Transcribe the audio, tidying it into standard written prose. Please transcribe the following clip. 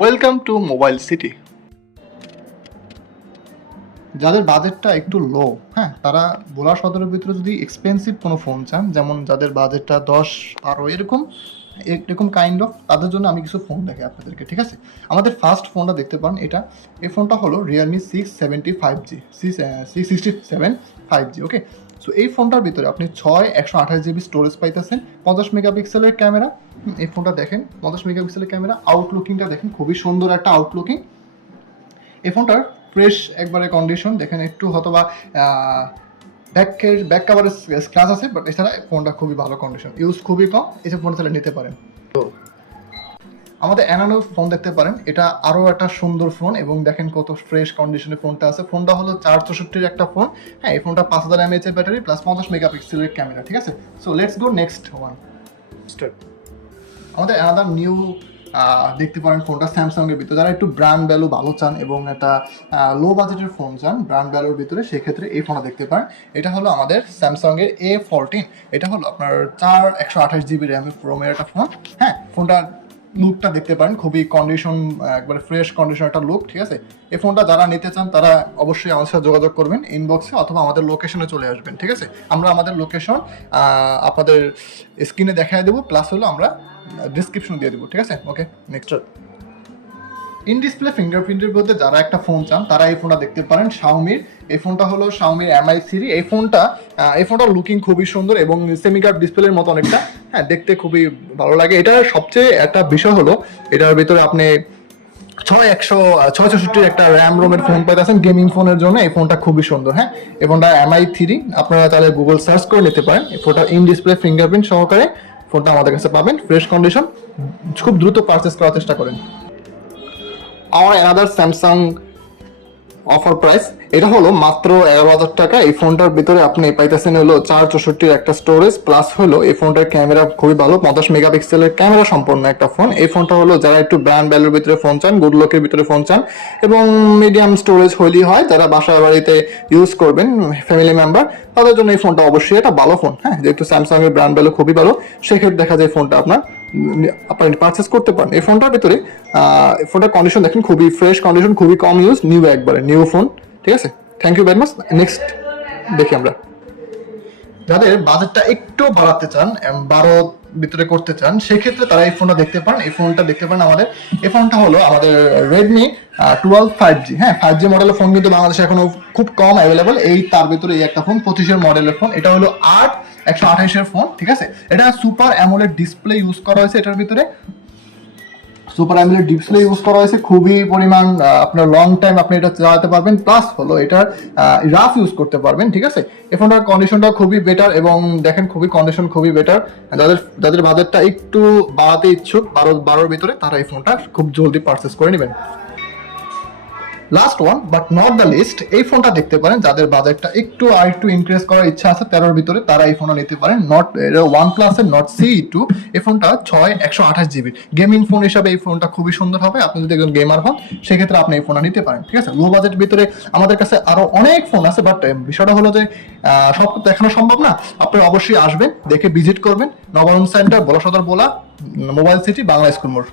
Welcome to mobile city. যাদের বাজেটটা একটু লো, হ্যাঁ, তারা ভোলা সদরের ভিতরে যদি এক্সপেন্সিভ কোনো ফোন চান, যেমন যাদের বাজেটটা 10-12 এরকম এরকম কাইন্ড অফ, তাদের জন্য আমি কিছু ফোন দেখাই আপনাদেরকে। ঠিক আছে, আমাদের ফার্স্ট ফোনটা দেখতে পান, এই ফোনটা হলো রিয়েলমি 675G, 667 ওকে। সো এই ফোনটার ভিতরে আপনি 128GB স্টোরেজ পাইতেছেন, 50 মেগাপিক্সেলের ক্যামেরা। এই ফোনটা দেখেন, 50 মেগাপিক্সেলের ক্যামেরা, আউটলুকিংটা দেখেন, খুবই সুন্দর একটা আউটলুকিং। এই ফোনটার ফ্রেশ একবারে কন্ডিশন দেখেন, একটু হয়তোবা ব্যাক কাভারের স্ক্র্যাচ আছে, বাট এছাড়া ফোনটা খুবই ভালো কন্ডিশন, ইউজ খুবই কম, এসব ফোন তাহলে নিতে পারেন। তো আমাদের অ্যানানো ফোন দেখতে পারেন, এটা আরও একটা সুন্দর ফোন এবং দেখেন কত ফ্রেশ কন্ডিশনে ফোনটা আছে। ফোনটা হলো 464-এর একটা ফোন, হ্যাঁ। এই ফোনটা 5000 mAh এর ব্যাটারি প্লাস 50 মেগাপিক্সেলের ক্যামেরা। ঠিক আছে, so let's go next one. আমাদের অ্যানাদার নিউ দেখতে পারেন ফোনটা স্যামসাংয়ের ভিতরে, যারা একটু ব্র্যান্ড ভ্যালু ভালো চান এবং একটা লো বাজেটের ফোন চান ব্র্যান্ড ভ্যালুর ভিতরে, সেক্ষেত্রে এই ফোনটা দেখতে পারেন। এটা হলো আমাদের স্যামসাংয়ের A14। এটা হলো আপনার 128GB র্যামের প্রোমের একটা ফোন, হ্যাঁ। ফোনটার লুকটা দেখতে পারেন, খুবই কন্ডিশন, একবারে ফ্রেশ কন্ডিশন একটা লুক। ঠিক আছে, এই ফোনটা যারা নিতে চান তারা অবশ্যই আমাদের সাথে যোগাযোগ করবেন ইনবক্সে, অথবা আমাদের লোকেশনে চলে আসবেন। ঠিক আছে, আমরা আমাদের লোকেশন আপনাদের স্ক্রিনে দেখায় দেবো, প্লাস হলো আমরা ডিসক্রিপশন দিয়ে দেবো। ঠিক আছে, ওকে নেক্সট। ইন ডিসপ্লে ফিঙ্গারপ্রিন্টের মধ্যে যারা একটা ফোন চান তারা এই ফোনটা দেখতে পারেন, শাওমির। এই ফোনটা হলো শাওমির MI সিরিজ। এই ফোনটার লুকিং খুবই সুন্দর এবং সেমিকার্ভ ডিসপ্লের মতো অনেকটা, হ্যাঁ, দেখতে খুবই ভালো লাগে। এটার সবচেয়ে একটা বিষয় হলো এটার ভিতরে আপনি 664 একটা র্যাম রোমের ফোন পাইতেছেন গেমিং ফোনের জন্য। এই ফোনটা খুবই সুন্দর, হ্যাঁ। এই ফোনটা MI3, আপনারা তাহলে গুগল সার্চ করে নিতে পারেন। এই ফোনটা ইন ডিসপ্লে ফিঙ্গারপ্রিন্ট সহকারে ফোনটা আমাদের কাছে পাবেন, ফ্রেশ কন্ডিশন, খুব দ্রুত পারচেস করার চেষ্টা করেন। আমার অ্যানাদার স্যামসাং অফার প্রাইস, এটা হলো মাত্র 11,000 টাকা। এই ফোনটার ভিতরে আপনি পাইতেছেন হলো 464 একটা স্টোরেজ, প্লাস হলো এই ফোনটার ক্যামেরা খুবই ভালো, 50 মেগাপিক্সেলের ক্যামেরা সম্পন্ন একটা ফোন। এই ফোনটা হলো যারা একটু ব্র্যান্ড ভ্যালুর ভিতরে ফোন চান, গুড লুকের ভিতরে ফোন চান এবং মিডিয়াম স্টোরেজ হইলেই হয়, যারা বাসা বাড়িতে ইউজ করবেন ফ্যামিলি মেম্বার, তাদের জন্য এই ফোনটা অবশ্যই একটা ভালো ফোন, হ্যাঁ। যেহেতু স্যামসাং এর ব্র্যান্ড ভ্যালু খুবই ভালো, সেক্ষেত্রে দেখা যায় ফোনটা আপনি পারচেস করতে পারেন। এই ফোনটার ভিতরে ফোনটার কন্ডিশন দেখেন, খুবই ফ্রেশ কন্ডিশন, খুবই কম ইউজ, নিউ একবারে নিউ ফোন। ঠিক আছে, thank you very much. Next দেখি আমরা, যাদের বাজেটটা একটু বাড়াতে চান, 12 ভিতরে করতে চান, সেক্ষেত্রে তারা এই ফোনটা দেখতে পারেন। এই ফোনটা দেখতে পারেন আমাদের, এই ফোনটা হলো আমাদের রেডমি 12 5G, হ্যাঁ। 5G মডেলের ফোন কিন্তু বাংলাদেশে এখনো খুব কম অ্যাভেলেবল। তার ভিতরে এই একটা ফোন 25-এর মডেলের ফোন, এটা হলো 128-এর ফোন। ঠিক আছে, এটা সুপার অ্যামোলেড ডিসপ্লে ইউজ করা হয়েছে, এটার ভিতরে সুপার অ্যামোলেড ডিসপ্লে ইউজ করা হয়েছে, খুবই পরিমাণ আপনার লং টাইম আপনি এটা চালাতে পারবেন, প্লাস হলো এটার রাফ ইউজ করতে পারবেন। ঠিক আছে, এই ফোনটার কন্ডিশনটা খুবই বেটার এবং দেখেন খুবই কন্ডিশন খুবই বেটার। যাদের বাজেটটা একটু বাড়াতে ইচ্ছুক 12-12-এর ভিতরে, তারা এই ফোনটা খুব জলদি পারচেস করে নেবেন। Last one but not the least, এই ফোনটা দেখতে পারেন যাদের বাজেটটা একটু ইনক্রিজ করার ইচ্ছা আছে 13-এর ভিতরে, তারা এই ফোনটা নিতে পারেন। OnePlus এর Nord CE2। এই ফোনটা 128GB গেমিং ফোন হিসাবে এই ফোনটা খুবই সুন্দর হবে। আপনি যদি একজন গেমার হন, সেক্ষেত্রে আপনি এই ফোনটা নিতে পারেন। ঠিক আছে, লো বাজেটের ভিতরে আমাদের কাছে আরো অনেক ফোন আছে, বাট বিষয়টা হলো যে সব দেখানো সম্ভব না। আপনি অবশ্যই আসবেন, দেখে ভিজিট করবেন, নবায়ন সেন্টার, ভোলা সদর, ভোলা মোবাইল সিটি, বাংলা স্কুল মোড়।